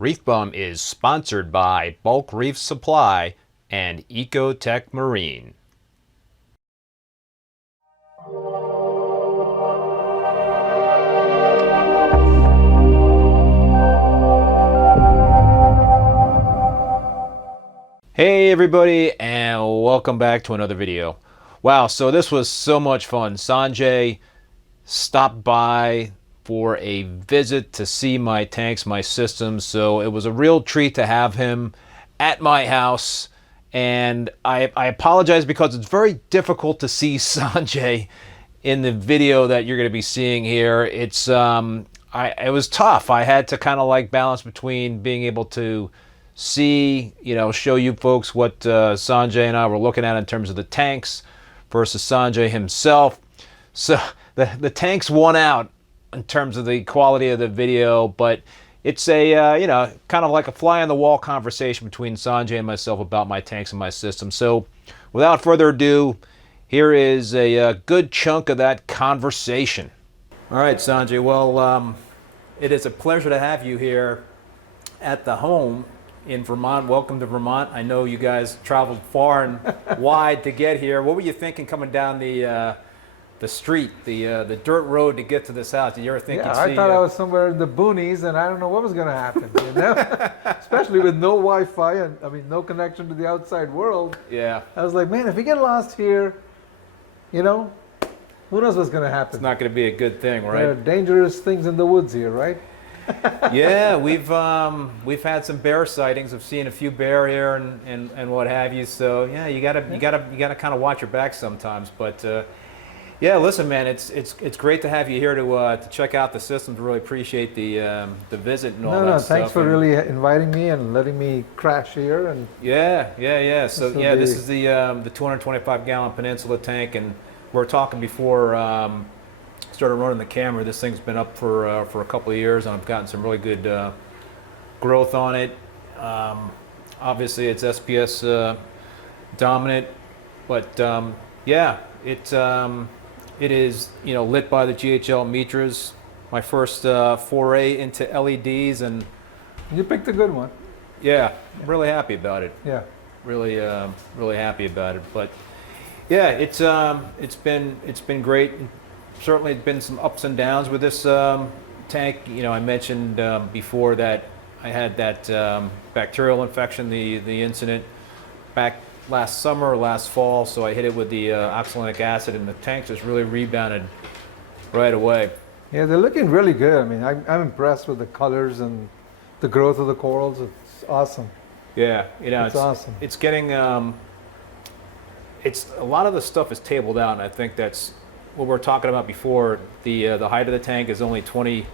ReefBum is sponsored by Bulk Reef Supply and Ecotech Marine. Hey everybody, and welcome back to another video. Wow, so this was so much fun. Sanjay stopped by for a visit to see my tanks, my systems, so it was a real treat to have him at my house. And I apologize because it's very difficult to see Sanjay in the video that you're going to be seeing here. It was tough. I had to kind of like balance between being able to see, show you folks what Sanjay and I were looking at in terms of the tanks versus Sanjay himself. So the tanks won out in terms of the quality of the video, but it's a, kind of like a fly on the wall conversation between Sanjay and myself about my tanks and my system. So without further ado, here is a good chunk of that conversation. All right, Sanjay, well, it is a pleasure to have you here at the home in Vermont. Welcome to Vermont. I know you guys traveled far and wide to get here. What were you thinking coming down the street, the dirt road to get to this house? Did you ever think you'd see? I thought I was somewhere in the boonies, and I don't know what was going to happen. Especially with no Wi-Fi and no connection to the outside world. Yeah. I was like, man, if we get lost here, who knows what's going to happen? It's not going to be a good thing, right? There are dangerous things in the woods here, right? Yeah, we've had some bear sightings. I've seen a few bear here and what have you. So yeah, you gotta kind of watch your back sometimes. But yeah, listen, man, it's great to have you here to check out the systems. Really appreciate the visit and all that stuff. Thanks for really inviting me and letting me crash here. And yeah. So yeah, this is the 225-gallon Peninsula tank, and we were talking before. Started running the camera. This thing's been up for a couple of years, and I've gotten some really good growth on it. Obviously, it's SPS dominant, but yeah, it is lit by the GHL Mitras. My first foray into LEDs, and you picked a good one. Yeah, I'm really happy about it. Yeah, really happy about it. But yeah, it's been great. Certainly been some ups and downs with this tank. I mentioned before that I had that bacterial infection, the incident back last summer or last fall, so I hit it with the oxalic acid, and the tank just really rebounded right away. Yeah, they're looking really good. I mean, I'm impressed with the colors and the growth of the corals. It's awesome. Yeah, it's awesome. It's getting, it's a lot of the stuff is tabled out, and I think that's what we were talking about before. The height of the tank is only 20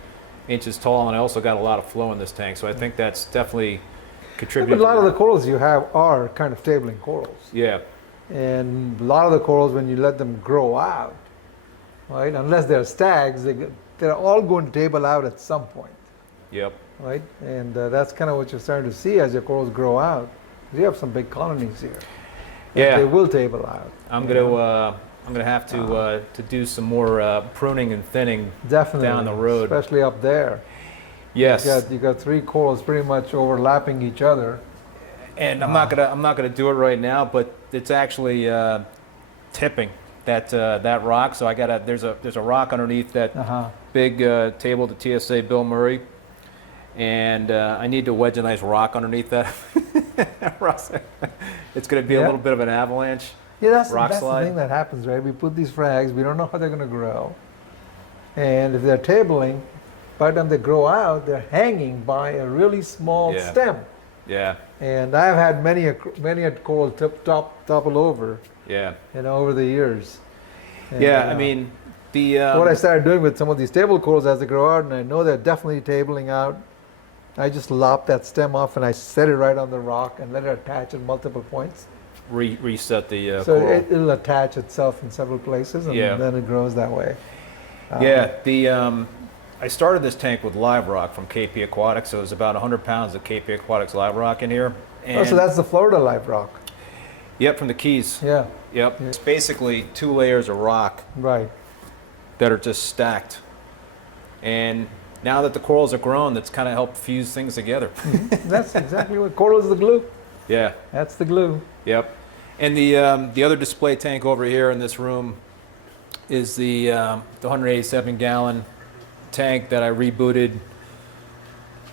inches tall, and I also got a lot of flow in this tank, so I think that's definitely contributed. But a lot of the corals you have are kind of tabling corals. Yeah. And a lot of the corals, when you let them grow out, right, unless they're stags, they're all going to table out at some point. Yep. Right, and that's kind of what you're starting to see as your corals grow out. You have some big colonies here. Yeah. They will table out. I'm gonna have to do some more pruning and thinning definitely down the road, especially up there. Yes, you got three corals pretty much overlapping each other. And I'm not gonna do it right now, but it's actually tipping that rock. So there's a rock underneath that big table, the TSA Bill Murray, and I need to wedge a nice rock underneath that. It's gonna be a little bit of an avalanche. Yeah, that's the thing that happens, right? We put these frags, we don't know how they're going to grow. And if they're tabling, by the time they grow out, they're hanging by a really small stem. Yeah. And I've had many a coral topple over. Yeah. Over the years. And, I mean, what I started doing with some of these table corals as they grow out, and I know they're definitely tabling out, I just lop that stem off and I set it right on the rock and let it attach at multiple points. Reset the so coral. It'll attach itself in several places, and then it grows that way. I started this tank with live rock from KP Aquatics, so it was about 100 pounds of KP Aquatics live rock in here. And so that's the Florida live rock. Yep, from the Keys. Yeah. Yep. It's basically 2 layers of rock. Right. That are just stacked. And now that the corals are grown, that's kind of helped fuse things together. That's exactly what coral is, the glue. Yeah. That's the glue. Yep. And the other display tank over here in this room is the 187 gallon tank that I rebooted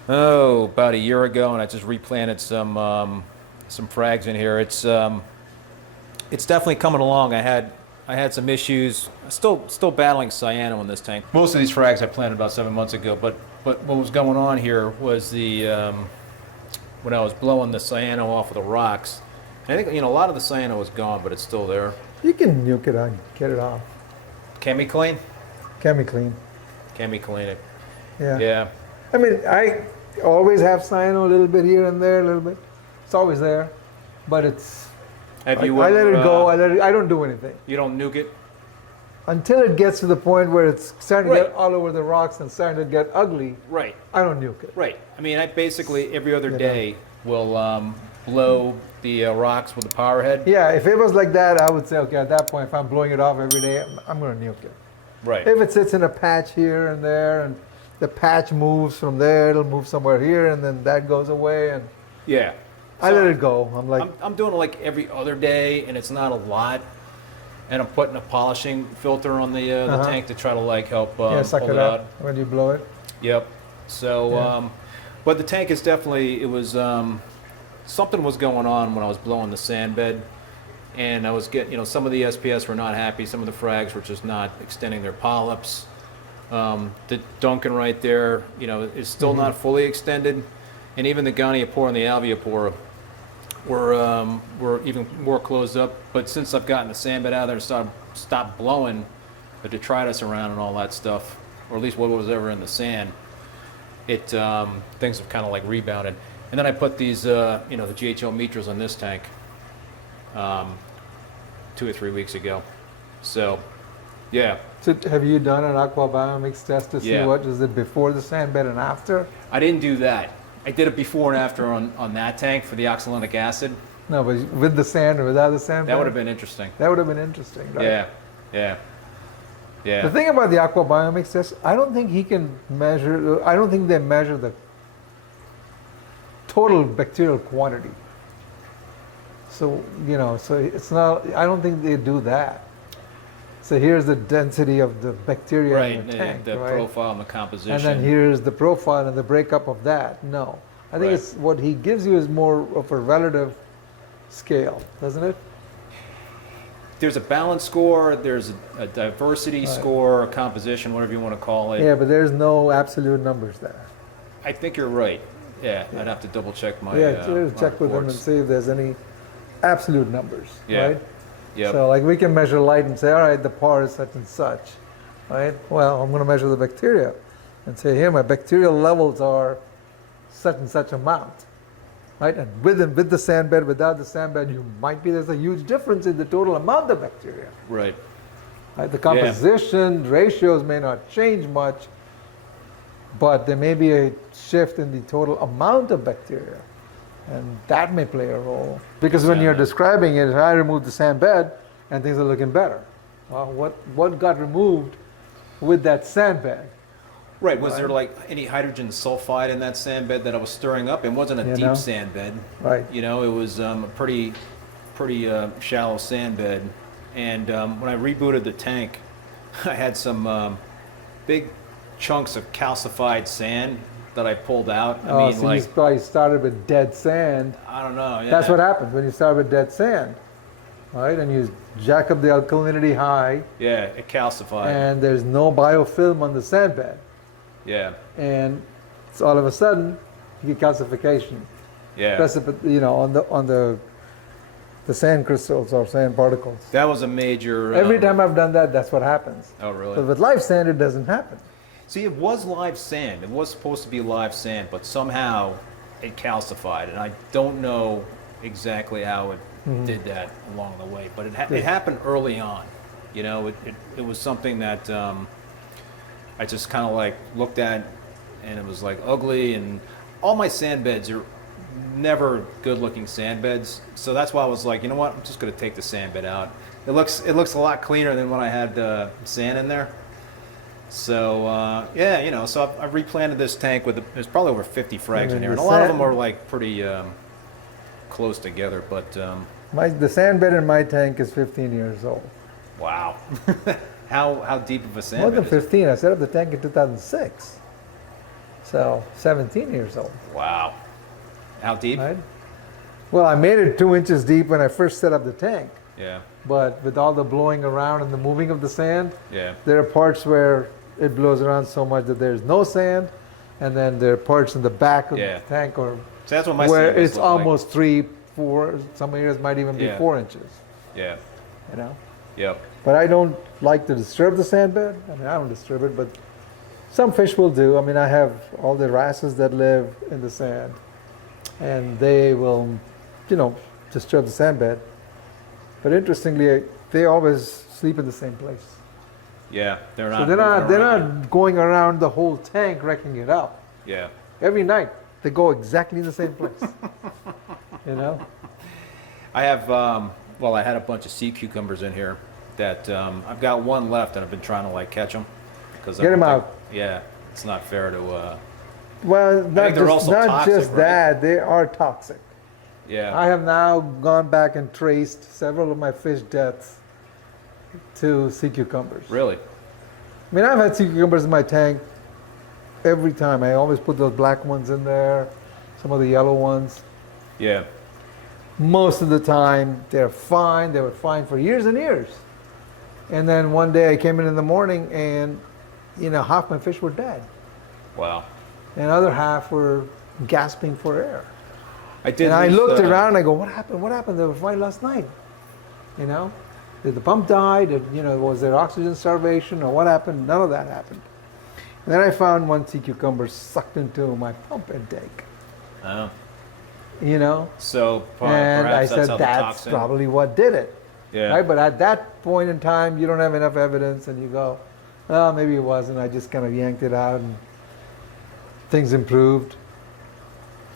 about a year ago, and I just replanted some frags in here. It's definitely coming along. I had some issues. Still battling cyano in this tank. Most of these frags I planted about 7 months ago, but what was going on here was when I was blowing the cyano off of the rocks. I think a lot of the cyano is gone, but it's still there. You can nuke it on, get it off. Chemi clean? Chemi clean. Chemi clean it. Yeah. Yeah. I mean, I always have cyano a little bit here and there, a little bit. It's always there, but it's. I let it go. I don't do anything. You don't nuke it? Until it gets to the point where it's starting to get all over the rocks and starting to get ugly. Right. I don't nuke it. Right. I mean, I basically every other day will blow the rocks with the power head. Yeah, if it was like that, I would say, okay, at that point, if I'm blowing it off every day, I'm going to nuke it. Right. If it sits in a patch here and there, and the patch moves from there, it'll move somewhere here, and then that goes away, and yeah. I let it go. I'm like, I'm doing it like every other day, and it's not a lot. And I'm putting a polishing filter on the tank to try to like help suck pull it up when you blow it. Yep. So, but the tank is definitely, it was, something was going on when I was blowing the sand bed, and I was getting, some of the SPS were not happy, some of the frags were just not extending their polyps. The Duncan right there, is still not fully extended, and even the Goniopora and the Alveopora were even more closed up. But since I've gotten the sand bed out of there and stopped blowing the detritus around and all that stuff, or at least what was ever in the sand, things have kind of like rebounded. And then I put these, the GHL Mitras on this tank 2 or 3 weeks ago. So, yeah. So have you done an aquabiomics test to see what is it before the sand bed and after? I didn't do that. I did it before and after on that tank for the oxalic acid. No, but with the sand or without the sand bed? That would have been interesting. That would have been interesting, right? Yeah, yeah, yeah. The thing about the aquabiomics test, I don't think he can measure, I don't think they measure the total bacterial quantity. So, so it's not, I don't think they do that. So here's the density of the bacteria in the tank, the profile and the composition. And then here's the profile and the breakup of that. No. I think it's what he gives you is more of a relative scale, doesn't it? There's a balance score, there's a diversity score, a composition, whatever you want to call it. Yeah, but there's no absolute numbers there. I think you're right. Yeah, I'd have to double check my check with them and see if there's any absolute numbers, right? Yep. So like we can measure light and say, all right, the par is such and such, right? Well, I'm going to measure the bacteria and say, here, my bacterial levels are such and such amount, right? And with the sand bed, without the sand bed, there's a huge difference in the total amount of bacteria. Right. Right? The composition, ratios may not change much, but there may be a shift in the total amount of bacteria. And that may play a role. Because when you're describing it, I removed the sand bed and things are looking better. Well, what got removed with that sand bed? Right. Was there like any hydrogen sulfide in that sand bed that I was stirring up? It wasn't a deep sand bed. Right. It was a pretty shallow sand bed. And when I rebooted the tank, I had some big chunks of calcified sand that I pulled out. So you probably started with dead sand. I don't know. Yeah. That's what happens when you start with dead sand, right? And you jack up the alkalinity high. Yeah, it calcified. And there's no biofilm on the sand bed. Yeah. And so all of a sudden, you get calcification. Yeah. On the sand crystals or sand particles. That was a major. Every time I've done that, that's what happens. Oh, really? But with live sand, it doesn't happen. See, it was live sand. It was supposed to be live sand, but somehow it calcified, and I don't know exactly how it did that along the way. But it happened early on. It was something that I just kind of like looked at, and it was like ugly. And all my sand beds are never good-looking sand beds, so that's why I was like, you know what? I'm just going to take the sand bed out. It looks a lot cleaner than when I had sand in there. So yeah, you know, so I've replanted this tank with there's probably over 50 frags then in here, the and a lot of sand- them are like pretty close together. But The sand bed in my tank is 15 years old. wow, how deep of a sand More bed than is it? 15. I set up the tank in 2006. So 17 years old, Wow, how deep? right? Well, I made it 2 inches deep when I first set up the tank. Yeah, But with all the blowing around and the moving of the sand, yeah, there are parts where it blows around so much that there's no sand. And then there are parts in the back of Yeah. the tank or so that's what my where sand beds it's look like. almost 3, 4, some areas might even be Yeah. 4 inches, Yeah, you know? yep, But I don't like to disturb the sand bed. I mean, I don't disturb it, but some fish will do. I mean, I have all the wrasses that live in the sand, and they will, you know, disturb the sand bed. But interestingly, they always sleep in the same place. yeah, they're not. So they're around. not going around the whole tank wrecking it up. Yeah, Every night, they go exactly in the same place. You know? I have. Well, I had a bunch of sea cucumbers in here that I've got one left, and I've been trying to like catch them because Get 'em out. Yeah, it's not fair to. Well, not they're just, also not toxic, just right? that, they are toxic. Yeah. I have now gone back and traced several of my fish deaths to sea cucumbers. Really? I mean, I've had sea cucumbers in my tank every time. I always put those black ones in there, some of the yellow ones. Yeah. Most of the time, they're fine. They were fine for years and years. And then one day I came in the morning and, you know, half my fish were dead. Wow. And the other half were gasping for air. I did. And I lose, looked around and I go, what happened? What happened? They were fine last night. You know? Did the pump die? Did, you know, was there oxygen starvation or what happened? None of that happened. And then I found one sea cucumber sucked into my pump intake. Oh. You know? So And I perhaps that's said, how the that's toxin. probably what did it. Yeah. Right? But at that point in time, you don't have enough evidence and you go, oh, maybe it wasn't. I just kind of yanked it out and things improved.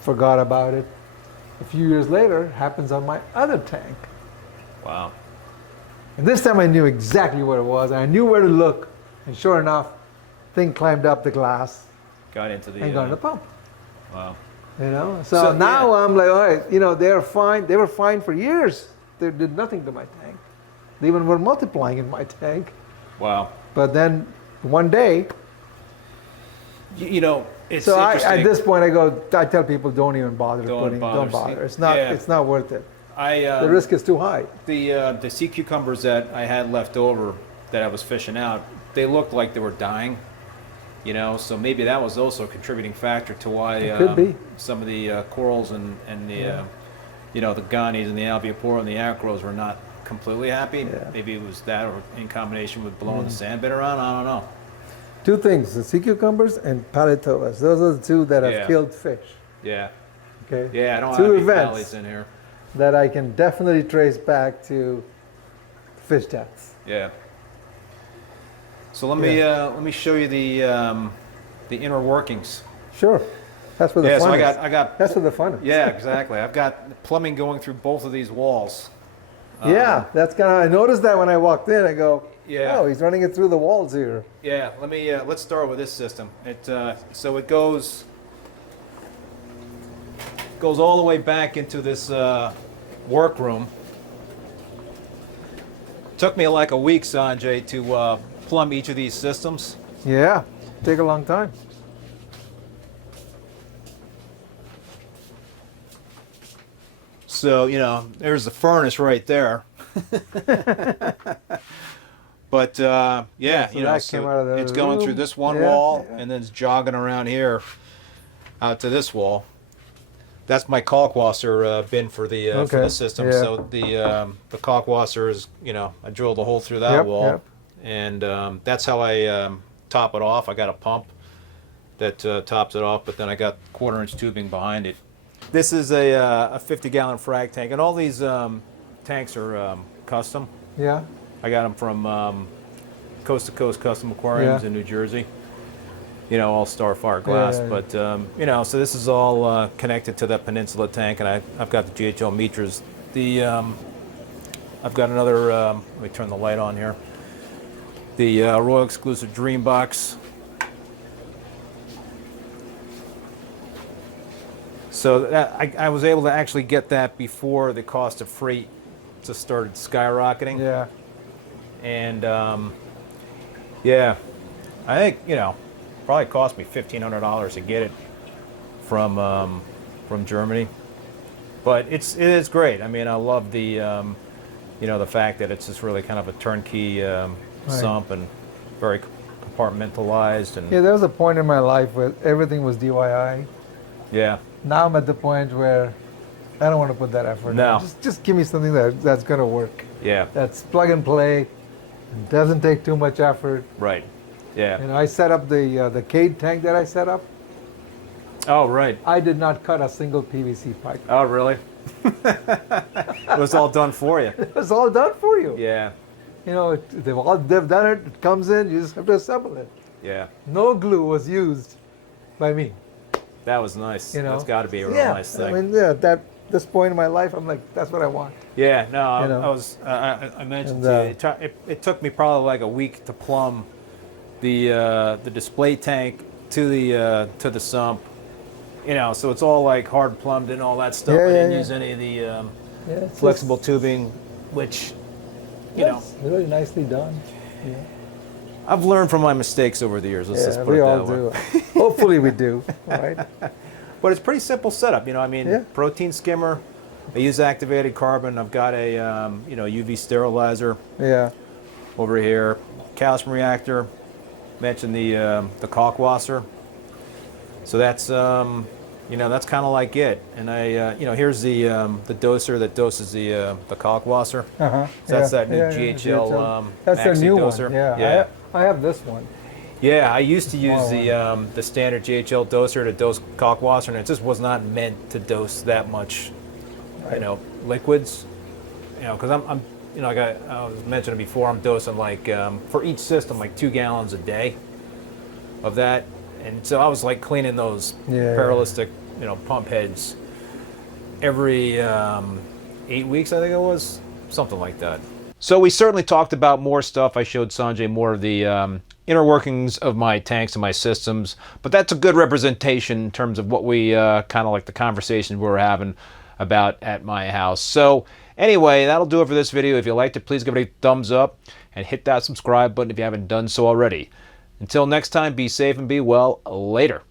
Forgot about it. A few years later, it happens on my other tank. Wow. And this time I knew exactly what it was. I knew where to look. And sure enough, thing climbed up the glass Got into the. and got in the pump. Wow. You know? So, So, now yeah. I'm like, all right, you know, they're fine. They were fine for years. They did nothing to my tank. They even were multiplying in my tank. Wow. But then one day, You know, it's so interesting. at this point I tell people don't even bother Don't bother. Don't bother. Yeah. It's not worth it. I The risk is too high. the sea cucumbers that I had left over that I was fishing out, they looked like they were dying. You know, so maybe that was also a contributing factor to why It could be. some of the corals and the you know, the gonnies and the albiopora and the acros were not completely happy. Yeah. Maybe it was that, or in combination with blowing the sand bed around. I don't know. Two things, the sea cucumbers and paletoas. Those are the two that have Yeah. killed fish. Yeah, Okay? yeah. I don't Two have any events. Halides in here. That I can definitely trace back to fish deaths. Yeah. So let me show you the inner workings. Sure. That's where the Yeah. fun So is. I got That's where the fun is. yeah, exactly. I've got plumbing going through both of these walls. Yeah, that's kind of, I noticed that when I walked in, I go, Yeah. oh, he's running it through the walls here. Yeah, let me let's start with this system. It so it goes all the way back into this workroom. Took me like a week, Sanjay, to plumb each of these systems. Yeah, take a long time. So you know, there's the furnace right there. But yeah, so you know, that came out of the it's going through room. this one Yeah, wall, yeah. and then it's jogging around here out to this wall. That's my Kalkwasser bin for the Okay, system. yeah. So the Kalkwasser is, you know, I drilled a hole through that Yep, wall, yep. and that's how I top it off. I got a pump that tops it off, but then I got 1/4-inch tubing behind it. This is a 50-gallon frag tank, and all these tanks are custom. Yeah, I got them from Coast to Coast Custom Aquariums Yeah. in New Jersey. You know, all Starfire glass. Yeah. But, you know, so this is all connected to that Peninsula tank, and I've got the GHL Mitras. I've got another, let me turn the light on here. the Royal Exclusive Dreambox. So that, I was able to actually get that before the cost of freight just started skyrocketing. Yeah. And yeah, I think, you know, probably cost me $1,500 to get it from Germany. But it is great. I mean, I love the you know, the fact that it's just really kind of a turnkey sump and very compartmentalized. And Yeah, there was a point in my life where everything was DIY. yeah. Now I'm at the point where I don't want to put that effort No. in. Just give me something that's going to work. Yeah. That's plug and play. Doesn't take too much effort. Right. Yeah. You know, I set up the Cade tank that I set up. Oh, right. I did not cut a single PVC pipe. Oh, really? It was all done for you. It was all done for you. Yeah. You know, they've done it. It comes in. You just have to assemble it. Yeah. No glue was used by me. That was nice. You know, That's got to be a real yeah, nice thing. I mean, yeah, this point in my life, I'm like, that's what I want. Yeah, no, You know. I mentioned to you, it took me probably like a week to plumb the display tank to the sump. You know, so it's all like hard plumbed and all that stuff. Yeah, I didn't yeah. use any of the It's flexible just- tubing, which, you know, Yes, really nicely done. Yeah, I've learned from my mistakes over the years. Let's just put we it all that way. do. Hopefully we do, right? But it's pretty simple setup. You know, I mean, Yeah. protein skimmer. I use activated carbon. I've got a you know, UV sterilizer Yeah, over here. Calcium reactor. Mentioned the Kalk washer. So that's you know, that's kind of like it. And I you know, here's the doser that doses the Kalk washer. uh-huh. So that's Yeah, that new yeah, GHL that's their Maxi new doser. one. Yeah, Yeah. I have this one. Yeah, I used to use Small the standard GHL doser to dose Kalk washer, and it just was not meant to dose that much, you know, liquids. You know, because I'm you know, like I was mentioning before, I'm dosing like for each system like 2 gallons a day of that, and so I was like cleaning those Yeah. parallelistic, you know, pump heads every 8 weeks, I think it was, something like that. So we certainly talked about more stuff. I showed Sanjay more of the inner workings of my tanks and my systems, but that's a good representation in terms of what we kind of like the conversation we were having about at my house. So anyway, that'll do it for this video. If you liked it, please give it a thumbs up and hit that subscribe button if you haven't done so already. Until next time, be safe and be well. Later.